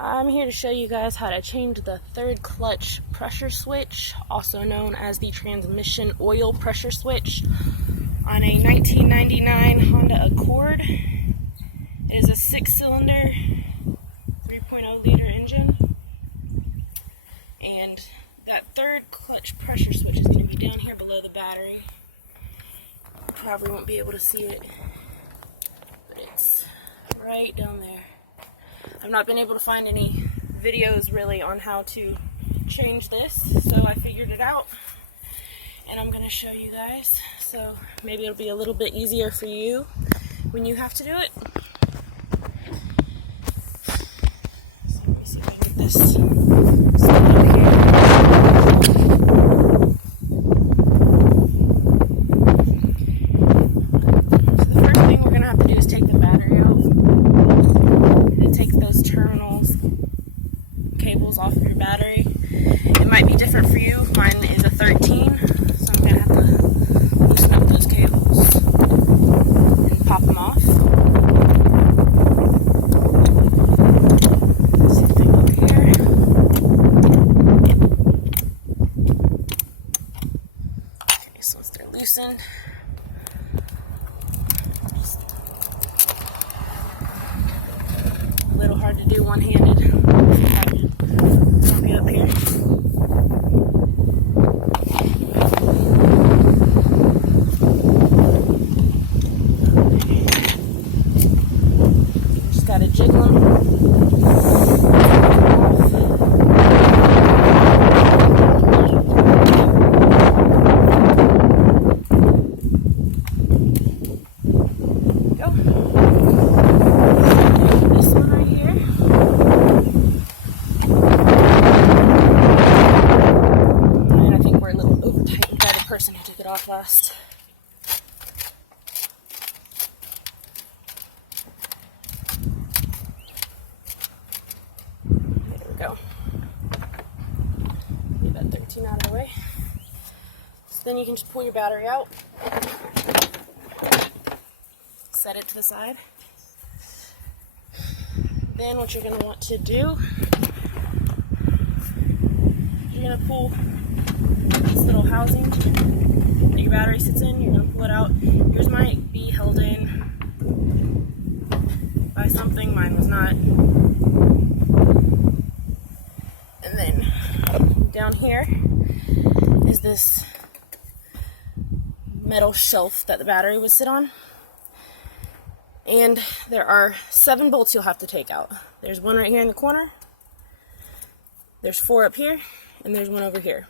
I'm here to show you guys how to change the third clutch pressure switch, also known as the transmission oil pressure switch, on a 1999 Honda Accord. It is a 6-cylinder, 3.0 liter engine, and that third clutch pressure switch is going to be down here below the battery. You probably won't be able to see it, but it's right down there. I've not been able to find any videos really on how to change this, so I figured it out and I'm going to show you guys, so maybe it'll be a little bit easier for you when you have to do it. So let me see if I can get this set up here. So the first thing we're going to have to do is take the battery out. Take those terminals, cables off of your battery. It might be different for you. Mine is a 13, so I'm going to have to loosen up those cables and pop them off. Same thing over here. Okay, so once they're loosened, a little hard to do one-handed. I'll be up here. Just gotta jiggle them. Person who took it off last. There we go. Get that 13 out of the way. So then you can just pull your battery out, set it to the side. Then what you're going to want to do, you're going to pull this little housing that your battery sits in. You're going to pull it out. Yours might be held in by something. Mine was not. And then down here is this metal shelf that the battery would sit on. And there are 7 bolts you'll have to take out. There's one right here in the corner. There's 4 up here. And there's one over here.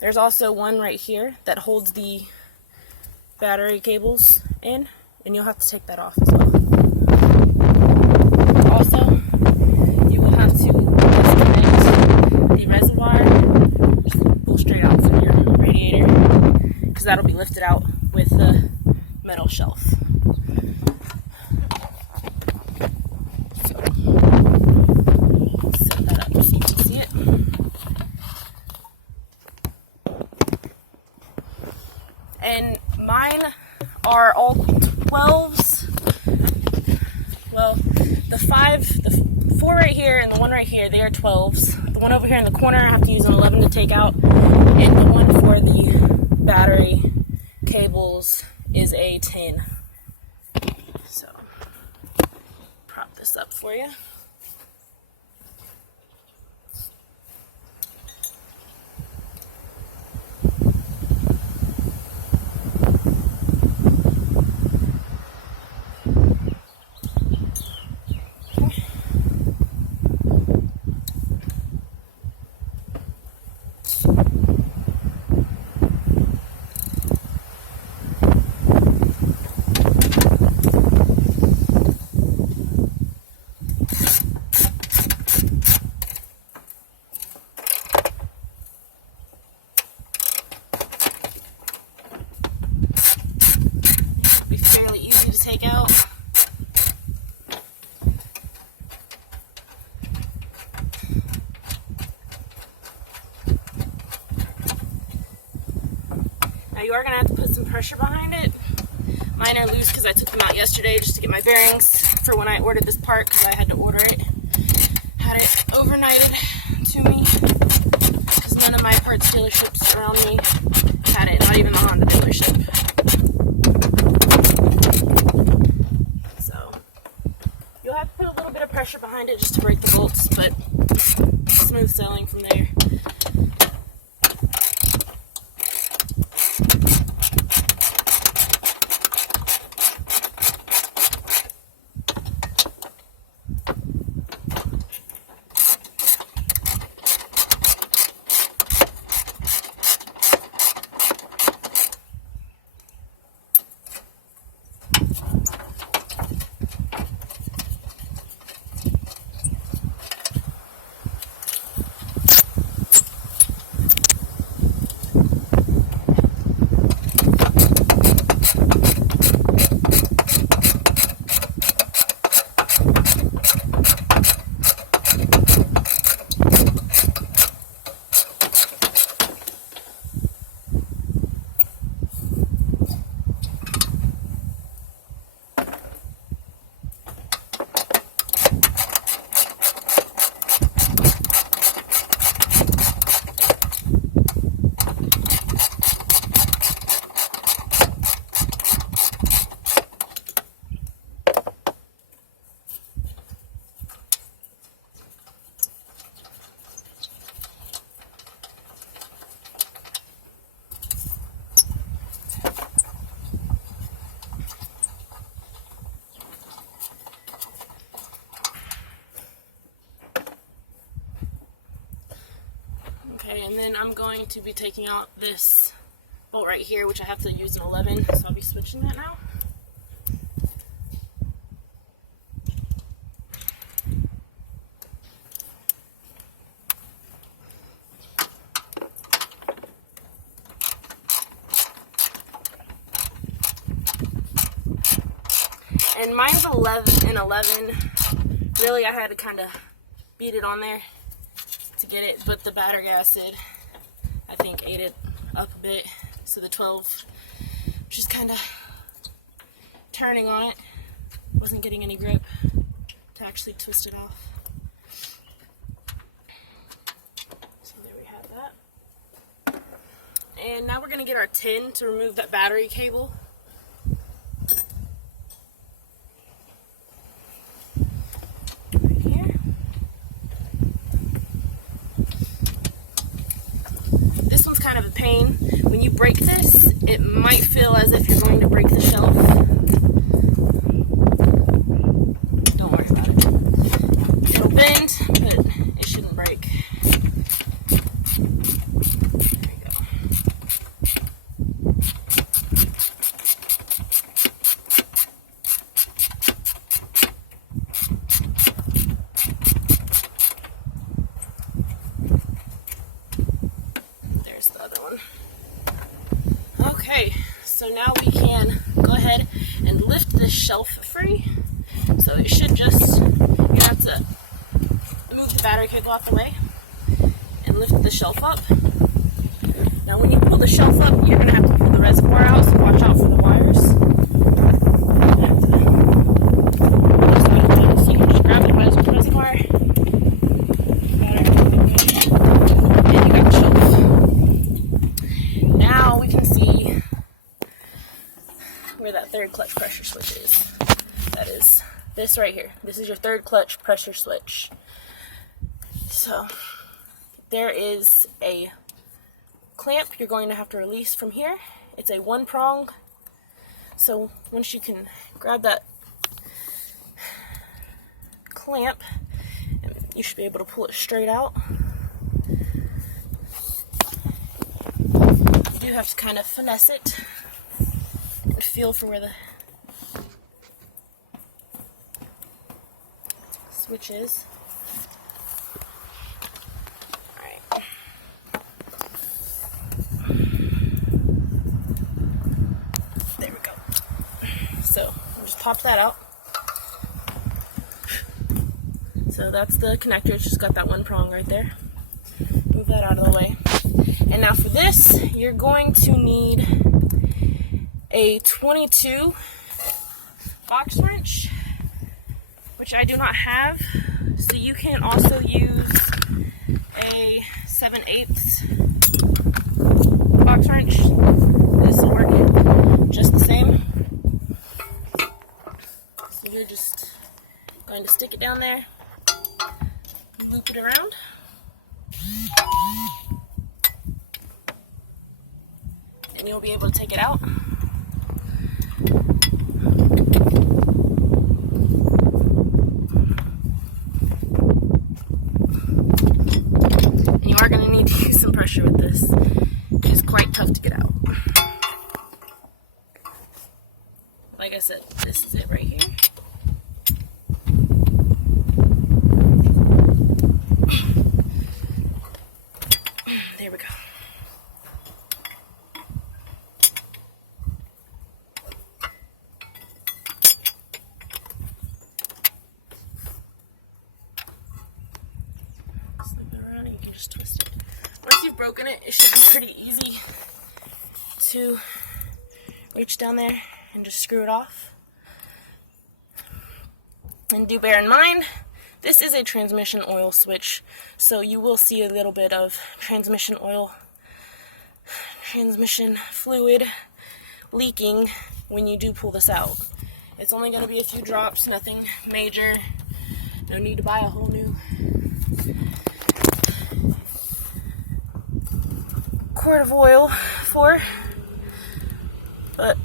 There's also one right here that holds the battery cables in, and you'll have to take that off as well. Also, you will have to disconnect the reservoir, just pull straight out from your radiator, because that'll be lifted out with the metal shelf. So, set that up so you can see it. And mine are all 12s. Well, the 4 right here and the 1 right here, they are 12s. The one over here in the corner, I have to use an 11 to take out. And the one for the battery cables is a 10. So, prop this up for you. Be fairly easy to take out. Now you are going to have to put some pressure behind it. Mine are loose because I took them out yesterday just to get my bearings. for when I ordered this part, because I had to order it. Had it overnighted to me, because none of my parts dealerships around me had it, not even the Honda dealership. So you'll have to put a little bit of pressure behind it just to break the bolts, but smooth sailing from there. Okay, and then I'm going to be taking out this bolt right here, which I have to use an 11, so I'll be switching that now. And mine's 11. Really, I had to kind of beat it on there to get it, but the battery acid, I think, ate it up a bit. So the 12, just kind of turning on it, wasn't getting any grip to actually twist it off. So there we have that. And now we're going to get our tin to remove that battery cable. Pain. When you break this, it might feel as if you're going to break the shelf. Don't worry about it. It'll bend, but it shouldn't break. There you go. Okay, so now we can go ahead and lift this shelf free. So it should just, you have to move the battery cable out the way and lift the shelf up. Now when you pull the shelf up, you're going to have to pull the reservoir out, so watch out for the wires. So you can just grab the reservoir. Where that third clutch pressure switch is. That is this right here. This is your third clutch pressure switch. So there is a clamp you're going to have to release from here. It's a 1-prong. So once you can grab that clamp, you should be able to pull it straight out. You do have to kind of finesse it. Feel for where the switch is. Alright. There we go. So, I'll just pop that out. So that's the connector. It's just got that 1 prong right there. Move that out of the way. And now for this, you're going to need a 22 box wrench. which I do not have. So you can also use a 7/8 box wrench. This will work just the same. So you're just going to stick it down there, loop it around, and you'll be able to take it out. And you are going to need to use some pressure with this. It is quite tough to get out. Like I said, this is it right here. There we go. Slip it around and you can just twist it. Once you've broken it, it should be pretty easy to reach down there and just screw it off. And do bear in mind, this is a transmission oil switch, so you will see a little bit of transmission fluid leaking when you do pull this out. It's only going to be a few drops, nothing major. No need to buy a whole new quart of oil for, but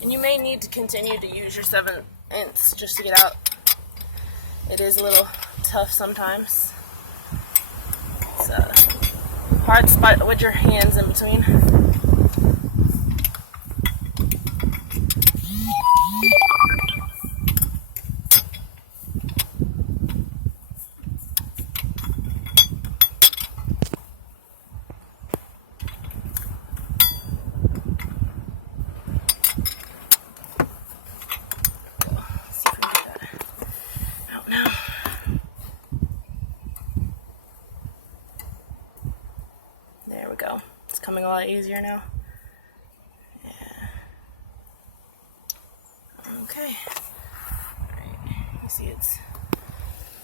and you may need to continue to use your 7/8 just to get out. It is a little tough sometimes. It's a hard spot with your hands in between. There we go. It's coming a lot easier now. Yeah. Okay. Alright. You see it's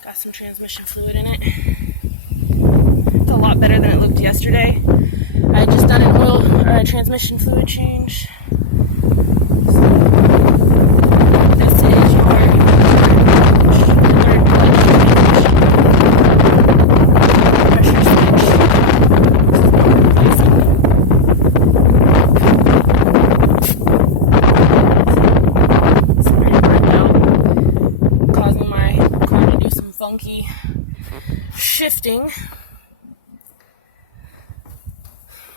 got some transmission fluid in it. It's a lot better than it looked yesterday. I had just done an oil or a transmission fluid change. This is your funky shifting.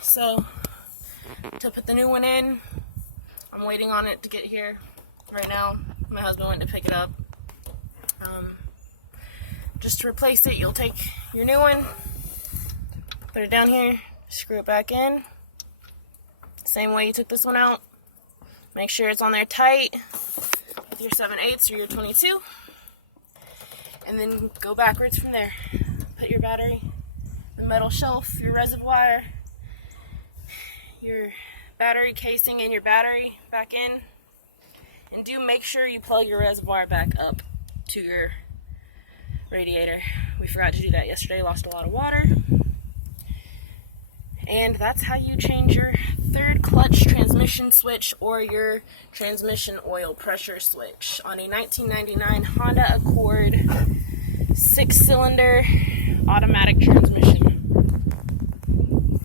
So to put the new one in, I'm waiting on it to get here right now. My husband went to pick it up. Just to replace it, you'll take your new one, put it down here, screw it back in, same way you took this one out. Make sure it's on there tight with your 7/8 or your 22. And then go backwards from there. Put your battery, the metal shelf, your reservoir, your battery casing and your battery back in. And do make sure you plug your reservoir back up to your radiator. We forgot to do that yesterday, lost a lot of water. And that's how you change your third clutch transmission switch or your transmission oil pressure switch on a 1999 Honda Accord 6-cylinder automatic transmission.